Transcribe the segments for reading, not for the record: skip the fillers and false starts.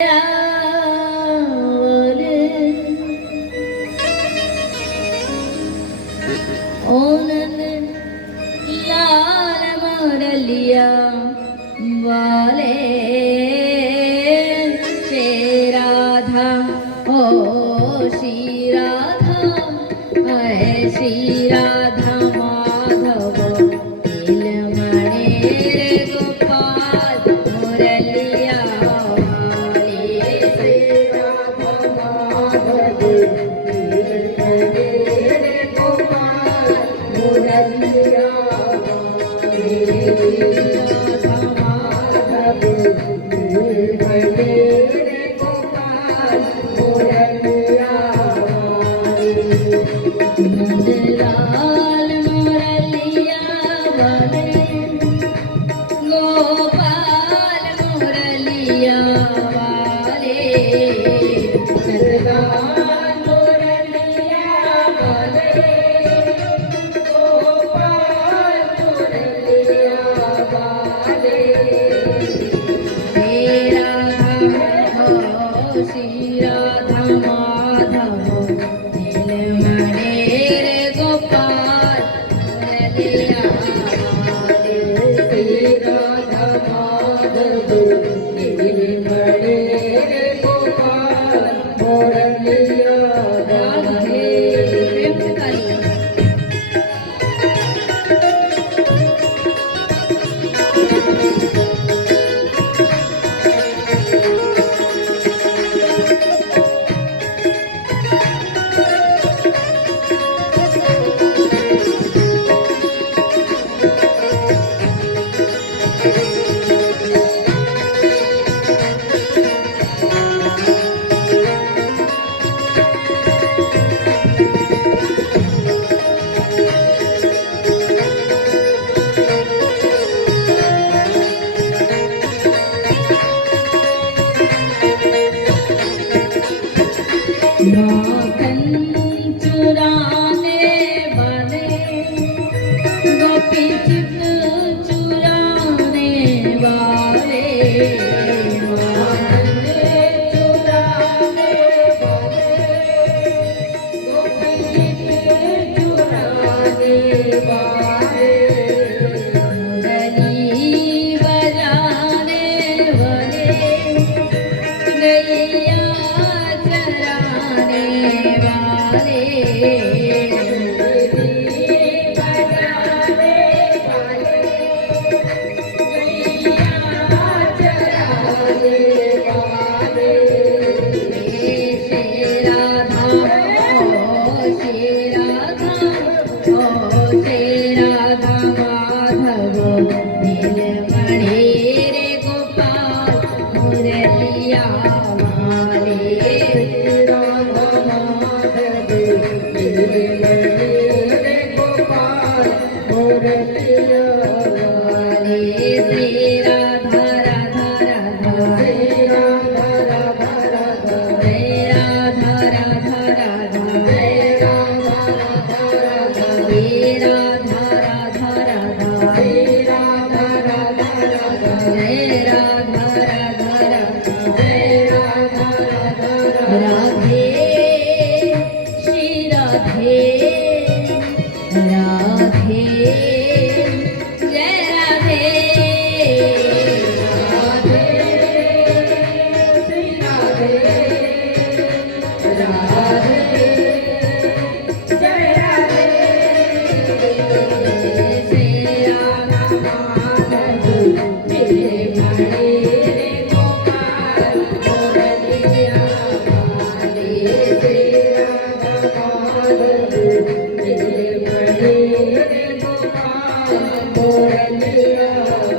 लाल मोरलिया वाले श्री राधा ओ श्री राधा है श्री राधा माधव नीलमणि रे गोपाल मोरलिया वाले श्री राधा माधव नीलमणि रे गोपाल मोरलिया लाल मोरलिया वाले गोपाल मोरलिया वाले चंद्रकांत मोरलिया वाले गोपाल मोरलिया वाले श्री राधा हो श्री राधा माधव नीलमणि रे गोपाल मोरलिया वाले श्री राधा माधव नीलमणि रे गोपाल मोरलिया वाले प्रेम से तालियां। माखन चुराने वाले गोपी चित चुराने वाले माखन चुराने वाले गोपी चित चुराने वाले मुरली बजाने वाले गैया चराने वाले बजाने वाले गैया चराने वाले श्री राधा ओ श्री राधा ओ श्री राधा माधव नीलमणि रे गोपाल मोरलिया वाले श्री राधा राधा राधा श्री राधा राधा राधा जय राधा राधा राधा जय राधा राधा राधा श्री राधा राधा राधा श्री राधा राधा राधा जय राधा राधा राधा जय राधा राधा राधे श्री राधे राधे जय राधे राधे श्री राधे राधे जय राधे श्री राधा माधव नीलमणि रे गोपाल मोरलिया वाले श्री राधा माधव नीलमणि रे गोपाल मोरलिया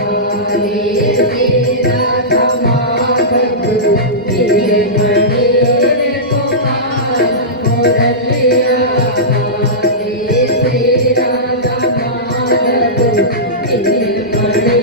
वाले श्री राधा माधव नीलमणि रे गोपाल मोरलिया वाले श्री राधा माधव नीलमणि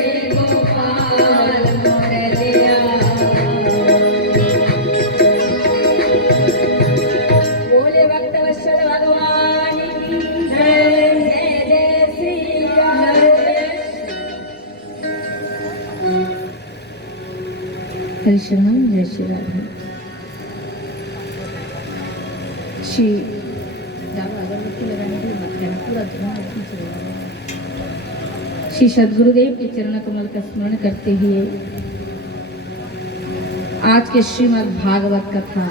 रे गोपाल मोरलिया। बोले भक्तवत्सल भगवान की जय जय जय श्री राधे। हरिशरण जय श्री राधे। श्री अगरबत्ती लगाने के लिए मत कहना, पूरा धुआं चलेगा। श्री सद्गुरुदेव के चरण कमल का स्मरण करते हुए आज के श्रीमद् भागवत कथा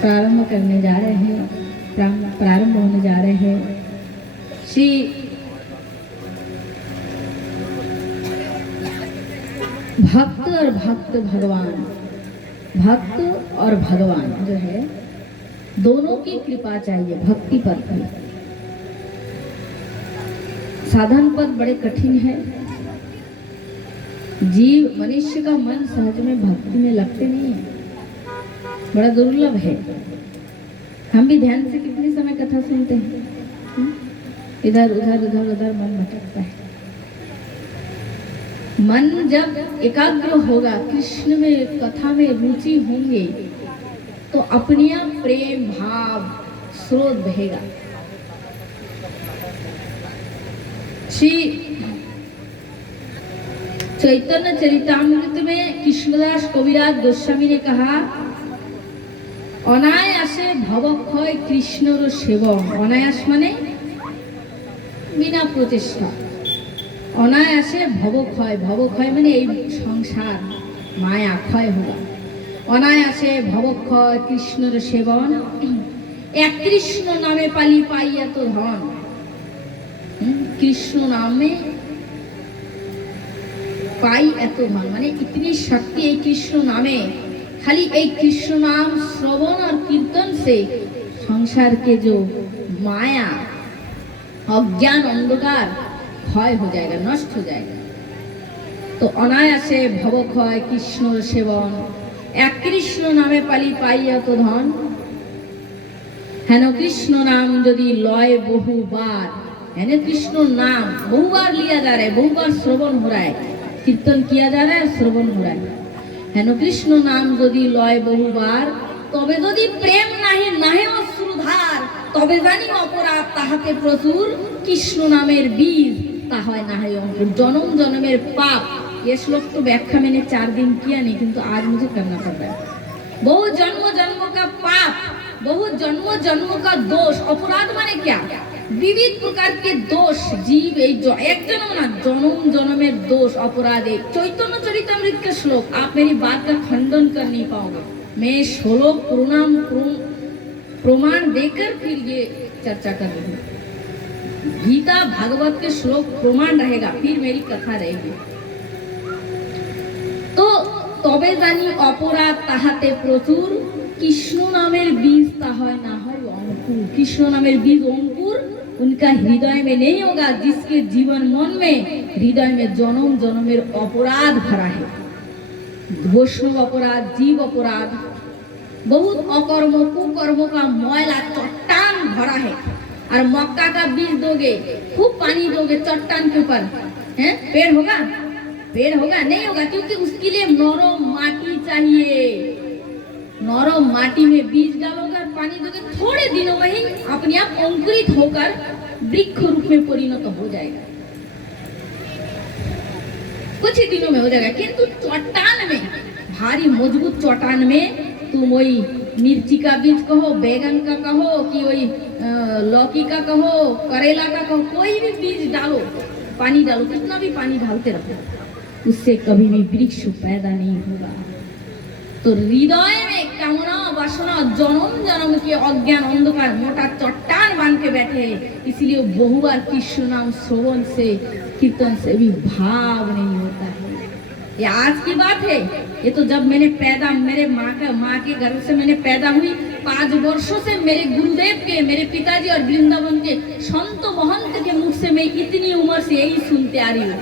प्रारंभ करने जा रहे हैं, प्रारंभ होने जा रहे हैं। श्री भक्त और भक्त भगवान, भक्त और भगवान जो है दोनों की कृपा चाहिए। भक्ति पद की साधन पद बड़े कठिन है। जीव मनुष्य का मन सहज में भक्ति में लगते नहीं है, बड़ा दुर्लभ है। हम भी ध्यान से कितने समय कथा सुनते हैं, इधर उधर उधर उधर मन भटकता है। मन जब एकाग्र होगा, कृष्ण में कथा में रुचि होंगे, तो अपने आप प्रेम भाव स्रोत बहेगा। श्री चैतन्य चरितामृत में कृष्णदास कविराज गोस्वामी ने कहा, अनायासे भवक्षय कृष्णर सेवन। अनायास माने बिना प्रचेष्टा, अनायासे भवक्षय, भवक्षय माने এই সংসার माया क्षय होगा। अनायासे भवक्षय कृष्णर सेवन, एक कृष्ण नामे पाली पाइया तो धन। कृष्ण नामे पाई एत धन माने इतनी शक्ति है कृष्ण नामे। खाली एक कृष्ण नाम श्रवण और कीर्तन से संसार के जो माया अज्ञान अंधकार क्षय हो जाएगा, नष्ट हो जाएगा। तो अनायासे भवक्षय कृष्ण सेवन, एक कृष्ण नामे पाली पाइया तो धन। हेन कृष्ण नाम यदि लय बहुबार, हेन कृष्ण नाम बहुबार लिया जा रहा है, बहुबार श्रवण हो रहा है, कीर्तन किया जा रहा है, श्रवण हो रहा है। हेन कृष्ण नाम यदि लय बहुबार, तबे यदि प्रेम नाहि नाहे अश्रुधार, तबे जानी अपराध ताहाते प्रचुर। कृष्ण नामेर बीज ताहाय नाहे अंकुर, जन्म जन्मेर पाप। ये श्लोक तो व्याख्या मैंने 4 दिन किया नहीं, किंतु आज मुझे करना पड़ रहा है। बहुत जन्म जन्म का पाप, बहुत जन्म जन्म का दोष। अपराध माने क्या? विविध प्रकार के दोष जीव एक जन्म ना जन्म जन्मेर दोष अपराध। चैतन्य चरितामृत का श्लोक, आप मेरी बात का खंडन कर नहीं पाओगे। मैं 16 प्रमाण देकर फिर ये चर्चा कर रही हूँ। गीता भागवत के श्लोक प्रमाण रहेगा, फिर मेरी कथा रहेगी। तो तबे जानी अपराध ताहाते प्रचुर, कृष्ण नामेर बीज ताहाय ना হয় अंकुर। कृष्ण नामेर बीज अंकुर उनका हृदय में नहीं होगा, जिसके जीवन मन में हृदय में जन्म जन्मेर अपराध भरा है। वैष्णव अपराध, जीव अपराध, बहुत अकर्म कुकर्म का मैला चट्टान भरा है। और मक्का का बीज दोगे, खूब पानी दोगे चट्टान के ऊपर, हैं पेड़ होगा? पेड़ होगा? नहीं होगा, क्योंकि उसके लिए नरम माटी चाहिए। नरम माटी में बीज डालोगे और पानी दोगे, थोड़े दिनों में ही अपने आप अंकुरित होकर वृक्ष रूप में परिणत हो जाएगा। कुछ ही दिनों में हो जाएगा। किंतु चट्टान में, भारी मजबूत चट्टान में तुम वही मिर्ची का बीज कहो, बैगन का कहो, कि वही लौकी का कहो, करेला का कहो, कोई भी बीज डालो, पानी डालो, कितना भी पानी डालते रहो, उससे कभी भी वृक्ष पैदा नहीं होगा। तो हृदय में कामना वासना जन्म जन्म के अज्ञान अंधकार मोटा चट्टान बांध के बैठे हैं। इसलिए बहुबार कृष्ण नाम श्रवण से कीर्तन से भी भाव नहीं होता है। ये आज की बात है। ये तो जब मैंने पैदा, मेरे माँ के घर से मैंने पैदा हुई, 5 वर्षों से मेरे गुरुदेव के, मेरे पिताजी और वृंदावन के संत महंत के मुख से मैं इतनी उम्र से यही सुनते आ रही हूँ।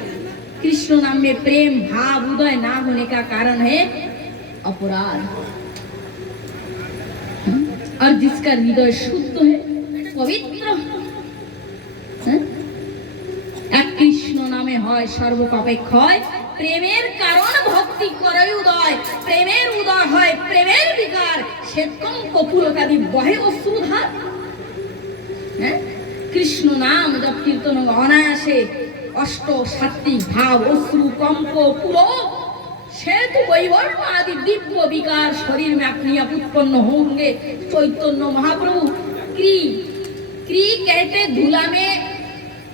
कृष्ण नाम में प्रेम भाव उदय ना होने का कारण है अपराध। और जिसका हृदय शुद्ध है, पवित्र, एक कृष्ण नामे হয় সর্বপাপে ক্ষয়। প্রেমের কারণ ভক্তি করে উদয়, প্রেমের উদয় হয় প্রেমের বিকার, শ্বেতকং কপুলকাদি বহে অশ্রুধার। কৃষ্ণ নাম জপ কীর্তন অনায়াসে অষ্ট সাত্বিক ভাব অশ্রু কম্প পুলক श्वेत वैवर्ण आदि दिव्य विकार शरीर में अपने आप उत्पन्न होंगे। चैतन्य महाप्रभु क्री क्री कहते धूला में,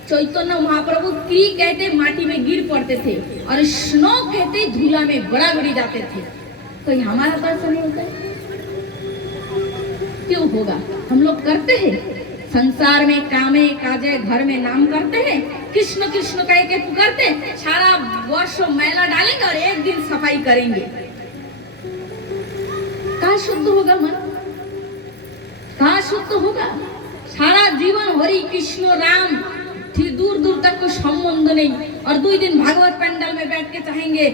चैतन्य महाप्रभु क्री कहते माटी में गिर पड़ते थे और स्नो कहते धूला में गड़ागड़ी जाते थे। तो हमारा दर्शन नहीं होता है? क्यों होगा? हम लोग करते हैं संसार में, कामे काजे घर में नाम करते हैं, कृष्ण कृष्ण कह के पुकारते, सारा वर्ष मैला डालेंगे और एक दिन सफाई करेंगे। कहाँ शुद्ध होगा मन? कहाँ शुद्ध होगा? सारा जीवन हरि कृष्ण राम फिर दूर दूर तक कोई संबंध नहीं, और 2 दिन भागवत पंडाल में बैठ के चाहेंगे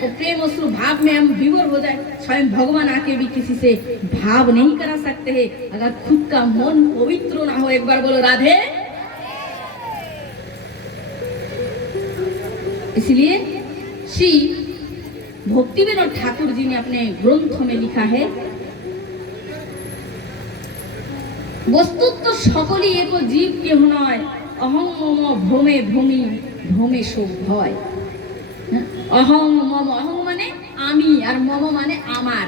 तो प्रेम अश्रु भाव में हम विभोर हो जाए। स्वयं भगवान आके भी किसी से भाव नहीं करा सकते हैं अगर खुद का मन पवित्र ना हो। एक बार बोलो राधे। इसलिए श्री भक्तिविनोद ठाकुर जी ने अपने ग्रंथों में लिखा है, वस्तुत तो सकली एक जीव केह नय, अहं मम भ्रमे भूमि भ्रमे शोक भय। अहं मम, अहं माने आमी और मम माने आमार।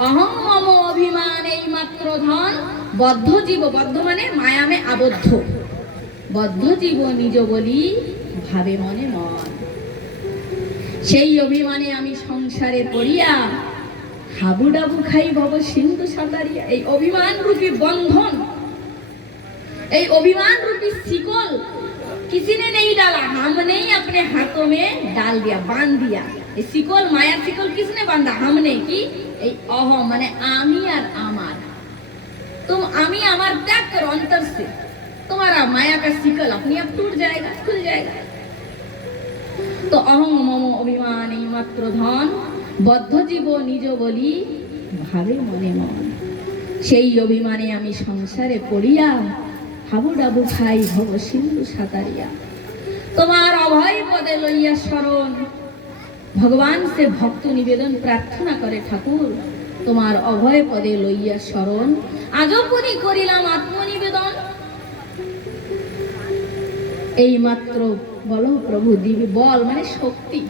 अहं मम अभिमान এই মাত্র ধন, বদ্ধ জীব, বদ্ধ মানে মায়া में আবদ্ধ, বদ্ধ জীব নিজ বলি ভাবে মনে মন। সেই অভিমানে আমি সংসারে পড়িয়া হাবুডাবু খাই ভব সিন্ধু সাঁতারিয়া। এই অভিমান রূপী বন্ধন, এই अभिमान रूपी शिकल किसी ने नहीं डाला, हमने ही अपने हाथों में डाल दिया, बांध दिया। ये शिकल, माया शिकल किसने बांधा? हमने। की अह माने आमी और आमार। तुम आमी आमार त्याग करो अंतर से, तुम्हारा माया का शिकल अपने आप टूट जाएगा, खुल जाएगा। तो अहं मम अभिमान मात्र धन, बद्ध जीव निज बलि भावे मने मन। সেই অভিমানে আমি সংসারে পড়িয়া হাবুডাবু খাই ভব সিন্ধু সাঁতারিয়া। তোমার অভয় পদে লইয়া শরণ, भगवान से भक्त निवेदन प्रार्थना करे, ठाकुर তোমার অভয় পদে লইয়া শরণ, আজপুনি করিলাম আত্মনিবেদন। এই মাত্র বলো প্রভু দিবি, বল মানে শক্তি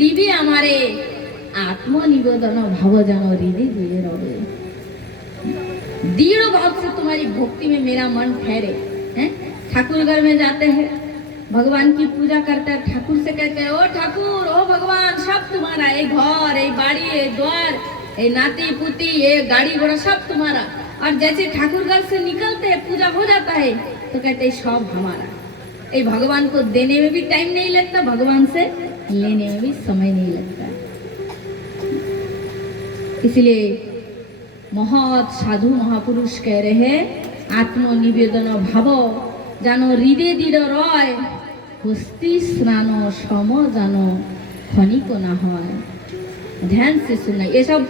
দিবি আমারে, आत्मनिवेदन भाव जानो हृदय दिए रहे। दृढ़ भाव से तुम्हारी भक्ति में मेरा मन ठहरे। हैं ठाकुर घर में जाते हैं, भगवान की पूजा करते हैं, ठाकुर से कहते हैं ओ ठाकुर, ओ भगवान, सब तुम्हारा, ये घर, ये बाड़ी, ये द्वार, ये नाती पुती, ये गाड़ी घोड़ा सब तुम्हारा। और जैसे ठाकुर घर से निकलते हैं, पूजा हो जाता है, तो कहते हैं सब हमारा। ये भगवान को देने में भी टाइम नहीं लगता, भगवान से लेने में भी समय नहीं लगता। इसलिए महत साधु महापुरुष कह रहे हैं, आत्मनिवेदन भाव जानो हृदय दृढ़ रय, हस्ती स्नान सम जानो खनिक ना হয়। ध्यान से सुनना, ये सब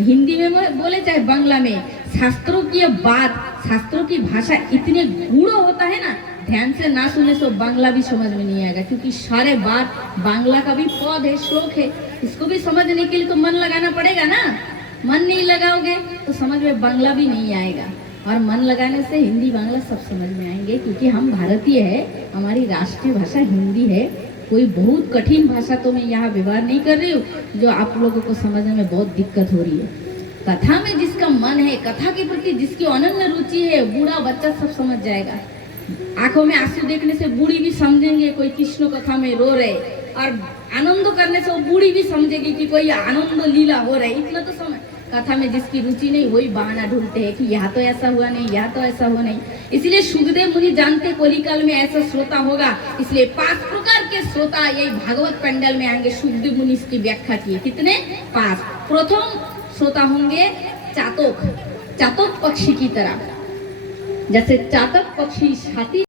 हिंदी में बोले चाहे बांग्ला में, शास्त्रों की बात, शास्त्रों की भाषा इतने गूढ़ होता है ना, ध्यान से ना सुने तो बांग्ला भी समझ में नहीं आएगा, क्योंकि सारे बात बांग्ला का भी पद है, श्लोक है, इसको भी समझने के लिए तो मन लगाना पड़ेगा ना। मन नहीं लगाओगे तो समझ में बांग्ला भी नहीं आएगा, और मन लगाने से हिंदी बांग्ला सब समझ में आएंगे, क्योंकि हम भारतीय है, हमारी राष्ट्रीय भाषा हिंदी है। कोई बहुत कठिन भाषा तो मैं यहाँ व्यवहार नहीं कर रही हूँ जो आप लोगों को समझने में बहुत दिक्कत हो रही है। कथा में जिसका मन है, कथा के प्रति जिसकी अनन्य रुचि है, बूढ़ा बच्चा सब समझ जाएगा। आंखों में आंसू देखने से बूढ़ी भी समझेंगे कोई कृष्ण कथा में रो रहे, और आनंद करने से वो बूढ़ी भी समझेगी कि कोई आनंद लीला हो रहा है। इतना तो समझ, कथा में जिसकी रुचि नहीं वही बहाना ढूंढते हैं कि यहाँ तो ऐसा हुआ नहीं, यहाँ तो ऐसा हुआ नहीं। इसलिए सुखदेव मुनि जानते कलिकाल में ऐसा श्रोता होगा, इसलिए 5 प्रकार के श्रोता यही भागवत पंडाल में आएंगे। सुखदेव मुनि इसकी व्याख्या किए, कितने? 5। प्रथम श्रोता होंगे चातक, चातक पक्षी की तरह, जैसे चातक पक्षी छाती